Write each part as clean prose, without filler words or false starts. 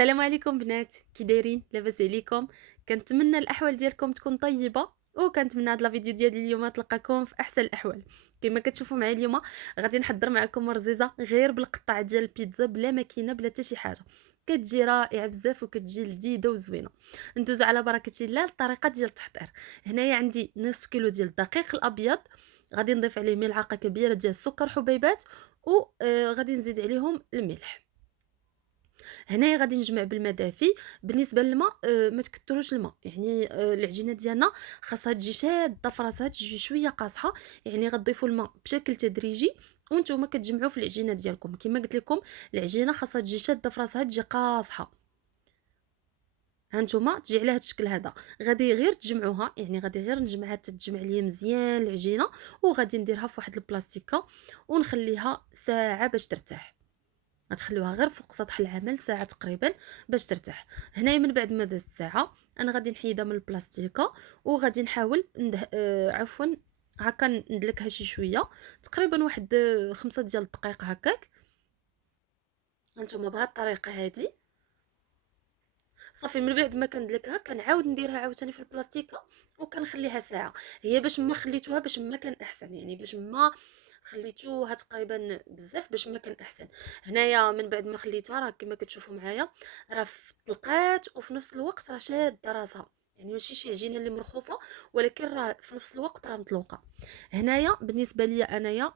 السلام عليكم بنات، كي دايرين؟ لاباس عليكم؟ كنتمنى الاحوال ديالكم تكون طيبه، وكنتمنى هاد لا فيديو ديال اليوم تلقاكم في احسن الاحوال. كما كتشوفوا معايا اليوم غادي نحضر معكم رزيزه غير بالقطع ديال البيتزا، بلا ماكينه بلا حتى شي حاجه. كتجي رائعه بزاف وكتجي لذيذه وزوينه. ندوزو على بركه الله الطريقه ديال التحضير. هنايا عندي نصف كيلو ديال الدقيق الابيض، غادي نضيف عليه ملعقه كبيره ديال السكر حبيبات، وغادي نزيد عليهم الملح. هنايا غادي نجمع بالماء دافي. بالنسبه للماء ما تكثروش الماء، يعني العجينه ديالنا خاصها تجي شاده في راسها، تجي شويه قاصحه. يعني غتضيفوا الماء بشكل تدريجي وانتم كتجمعوا في العجينه ديالكم. كما قلت لكم العجينه خاصها تجي شاده في راسها، تجي قاصحه. هانتوما تجي على هذا الشكل هذا. غادي غير تجمعوها، يعني غادي غير نجمعها تتجمع ليا مزيان العجينه، وغادي نديرها في واحد البلاستيكه ونخليها ساعه باش ترتاح. غتخليوها غير فوق سطح العمل ساعه تقريبا باش ترتاح. هنايا من بعد ما دازت ساعه انا غادي نحيدها من البلاستيكه، وغادي نحاول عفوا هكا ندلكها شي شويه، تقريبا واحد 5 ديال الدقائق هكاك. هانتوما بهذه الطريقه هذه صافي. من بعد ما كندلكها كنعاود نديرها عاوتاني في البلاستيكه وكنخليها ساعه. هي باش ما خليتوها باش ما كان احسن، يعني باش ما خليتوها تقريبا بزاف باش ما كان احسن. هنايا من بعد ما خليتها راه كما كتشوفوا معايا راه طلقات، وفي نفس الوقت راه شاده راسها. يعني ماشي شي عجينه اللي مرخوفه، ولكن راه في نفس الوقت راه مطلوقه. هنايا بالنسبه لي انايا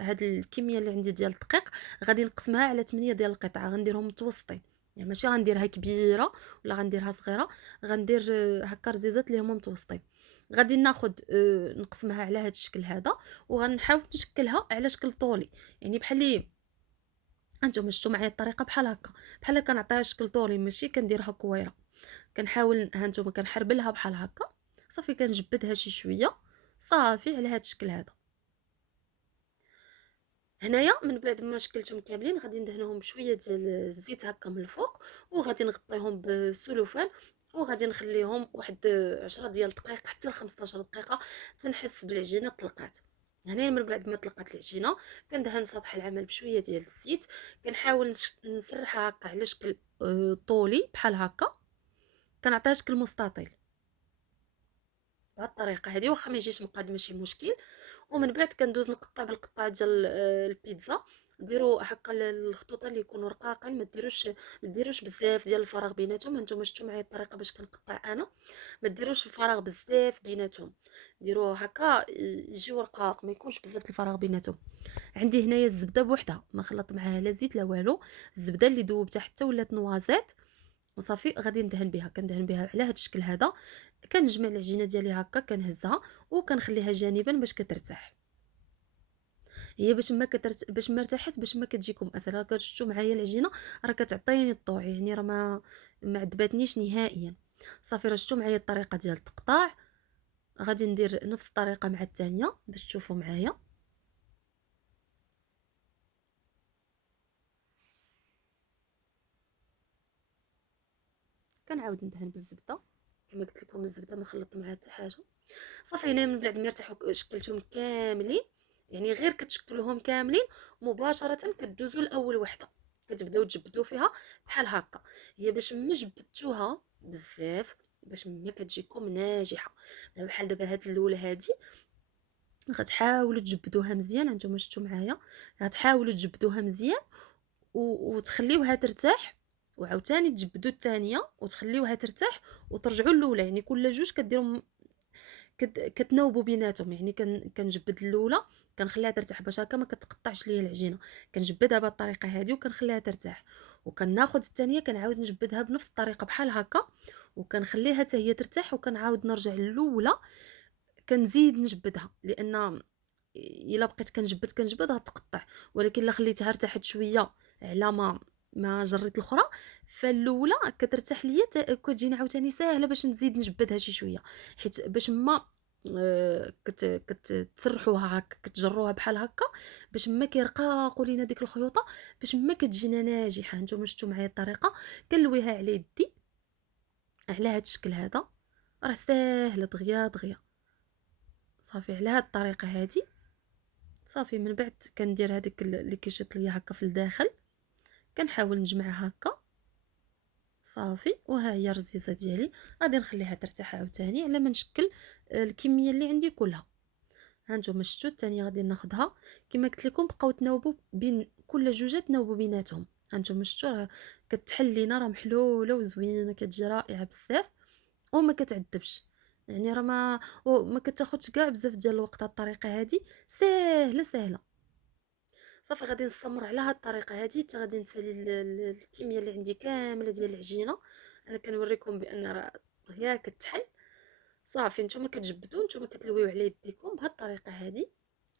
هاد الكميه اللي عندي ديال الدقيق غادي نقسمها على 8 ديال القطع، غنديرهم متوسطين. يعني ماشي غنديرها كبيره ولا غنديرها صغيره، غندير هكا رزيزات اللي هما متوسطين. غادي ناخد نقسمها على هذا الشكل هذا، وغنحاول نشكلها على شكل طولي. يعني بحال لي انتم شفتوا معايا الطريقه بحال هكا، بحال كنعطيها شكل طولي ماشي كنديرها كويره. كنحاول ها انتم كنحربلها بحال هكا. صافي كنجبدها شي شويه صافي على هذا الشكل هذا. هنايا من بعد ما شكلتهم كاملين غادي ندهنهم بشويه ديال الزيت هكا من الفوق، وغادي نغطيهم بالسلوفان، وغادي نخليهم واحد 10 ديال الدقائق حتى ل 15 دقيقه تنحس بالعجينه طلقات. هنا من بعد ما طلقات العجينه كندهن سطح العمل بشويه ديال الزيت. كنحاول نسرحها هكا على شكل طولي بحال هكا، كنعطيها شكل مستطيل بهذه الطريقه هذه. واخا ما يجيش مقاد ماشي مشكل. ومن بعد كندوز نقطع بالقطعه ديال البيتزا. ديروا هكا الخطوط اللي يكونوا رقاقين، ما ديروش بزاف ديال الفراغ بيناتهم. هانتوما شفتوا معايا الطريقه باش كنقطع انا، ما ديروش الفراغ بزاف بيناتهم. ديروه هكا يجيو رقاق، ما يكونش بزاف الفراغ بيناتهم. عندي هنايا الزبده بوحدها ما خلط معاها لا زيت لا والو، الزبده اللي ذوبتها حتى ولات نوازيت وصافي. غادي ندهن بها، كندهن بها على هذا الشكل هذا. كنجمع العجينه ديالي هكا كنهزها وكنخليها جانبا باش كترتاح. هي باش ما ارتاحت باش ما كتجيكم اسهل. كتشوفوا معايا العجينه راه كتعطيني الطوع، يعني راه ما عذباتنيش نهائيا. صافي راه شفتوا معايا الطريقه ديال التقطاع. غادي ندير نفس الطريقه مع الثانيه باش تشوفوا معايا. كنعاود ندهن بالزبده. كما قلت لكم الزبده ما خلطت معها حتى حاجه. صافي هنا من بعد ما ارتاحوا شكلتهم كاملين، يعني غير كتشكلوهم كاملين مباشره كدوزوا لاول وحده كتبداو تجبدوا فيها بحال هكا. هي باش ما جبدتوها بزاف باش ما كتجيكم ناجحه. دابا بحال دابا هاد الاولى هادي غتحاولوا تجبدوها مزيان. هانتوما شفتوا معايا غتحاولوا تجبدوها مزيان وتخليوها ترتاح، وعاوتاني تجبدوا الثانيه وتخليوها ترتاح وترجعوا الاولى. يعني كل جوج كديروا كتناوبوا بيناتهم. يعني كنجبد الاولى كنخليها ترتاح باش هكا ما كتقطعش ليا العجينه. كنجبدها بهذه الطريقه هذه وكنخليها ترتاح، وكناخذ الثانيه كنعاود نجبدها بنفس الطريقه بحال هكا وكنخليها حتى هي ترتاح، وكنعاود نرجع للاولى كنزيد نجبدها. لان الا بقيت كنجبد غتقطع، ولكن الا خليتها ارتاحت شويه على ما جريت الاخرى فالاولى كترتاح ليا كتجيني عاوتاني ساهله باش نزيد نجبدها شي شويه. حيت باش ما كتسرحوها هكا كتجروها بحال هكا باش ما كيرقاقوا لينا ديك الخيوطه، باش ما كتجينا ناجحه. نتوما شفتوا معايا الطريقه كنلويها على يدي على هذا الشكل هذا. راه ساهله دغيا دغيا. صافي على هاد الطريقه هذه. صافي من بعد كندير هذيك اللي كيشط ليا هكا في الداخل، كنحاول نجمعها هكا صافي. وها هي الرزيزه ديالي، غادي نخليها ترتاح عاوتاني على ما نشكل الكميه اللي عندي كلها. ها نتوما شفتوا الثانيه غادي ناخذها كما قلت لكم، بقاو تناوبوا بين كل جوجه، تناوبوا بيناتهم. ها نتوما شفتوا راه كتحل لينا، راه محلوله وزوينه، كتجي رائعه بزاف وما كتعذبش. يعني راه ما كتاخذش كاع بزاف ديال الوقت. هاد الطريقه هذه ساهله ساهله. صافي غادي نستمر على هاد الطريقه هذه حتى غادي نسالي الكميه اللي عندي كامله ديال العجينه. انا كنوريكم بان راه هي كتحل. صافي نتوما كتجبدوا، نتوما كتلويو على يديكم بهاد الطريقه هذه.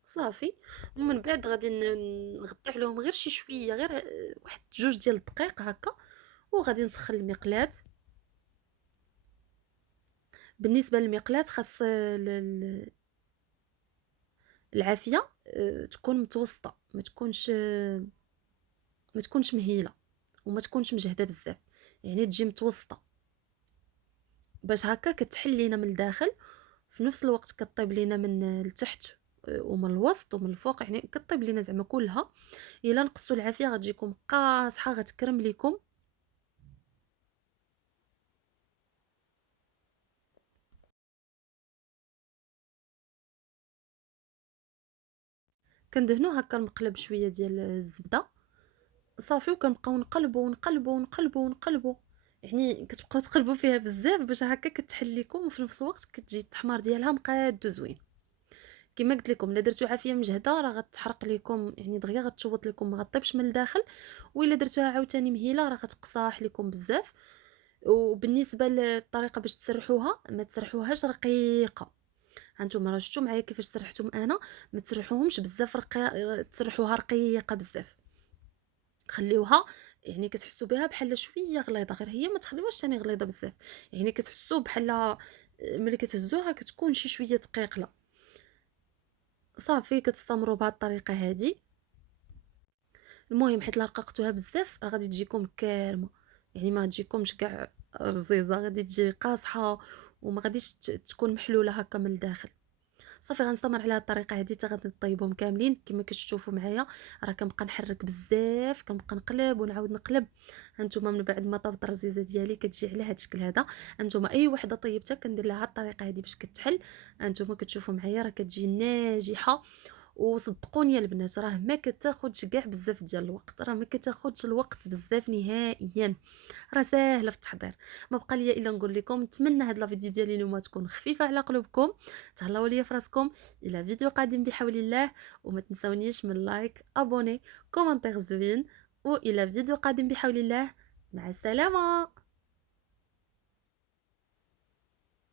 صافي. ومن بعد غادي نغطي عليهم غير شي شويه، غير واحد جوج ديال الدقائق هكا. وغادي نسخن المقلاة. بالنسبه للمقلاة خاص العافيه تكون متوسطه، ما تكونش مهيله وما تكونش مجهده بزاف، يعني تجي متوسطه باش هكا كتحل لينا من الداخل، في نفس الوقت كطيب لينا من التحت ومن الوسط ومن الفوق، يعني كطيب لينا زعما كلها. الا نقصوا العافيه غتجيكم قاصحه، غتكرم ليكم. كندهنو هكا المقلب شويه ديال الزبده. صافي. وكنبقاو نقلبوا ونقلبوا ونقلبوا ونقلبوا، يعني كتبقاو تقلبوا فيها بزاف باش هكا كتحل لكم، وفي نفس الوقت كتجي التحمار ديالها مقاد وزوين. كما قلت لكم، الا درتو عافيه مجهده راه غتحرق لكم، يعني دغيا غتشوط لكم، ما غطيبش من الداخل. والا درتوها عاوتاني مهيله راه غتقصاح لكم بزاف. وبالنسبه للطريقه باش تسرحوها، ما تسرحوهاش رقيقه. هانتوما راه شفتوا معايا كيفاش سرحتهم انا، ما تسرحوهمش بزاف تسرحوها رقيقه بزاف. خليوها يعني كتحسوا بها بحال شويه غليظه، غير هي ما تخليوهاش ثاني غليظه بزاف، يعني كتحسوا بحال ملي كتهزوها كتكون شي شويه دقيقه. صافي كتستمروا بهذه الطريقه هذه. المهم حيت لا رققتوها بزاف راه غادي تجيكم كارمه، يعني ما تجيكمش كاع رزيزه، غادي تجي قاصحه وما غاديش تكون محلوله هكا من الداخل. صافي غنستمر على هاد الطريقه هذه حتى غادي نطيبهم كاملين كما كتشوفوا معايا. راه كنبقى نحرك بزاف، كنبقى نقلب ونعاود نقلب. هانتوما من بعد ما طابت الرزيزه ديالي كتجي على هاد الشكل هذا. هانتوما اي وحده طيبتها كندير لها هاد الطريقه هذه باش كتحل. هانتوما كتشوفوا معايا راه كتجي ناجحه. وصدقوني البنات راه ما كتاخذش كاع بزاف ديال الوقت، راه ما كتاخذش الوقت بزاف نهائيا، راه ساهله في التحضير. ما بقى ليا الا نقول لكم نتمنى هاد لا فيديو ديالي اليوم تكون خفيفه على قلوبكم. تهلاو ليا في راسكم. الى فيديو قادم بحول الله. وما تنسونيش من لايك، ابوني، كومنتير زوين. والى فيديو قادم بحول الله. مع السلامه.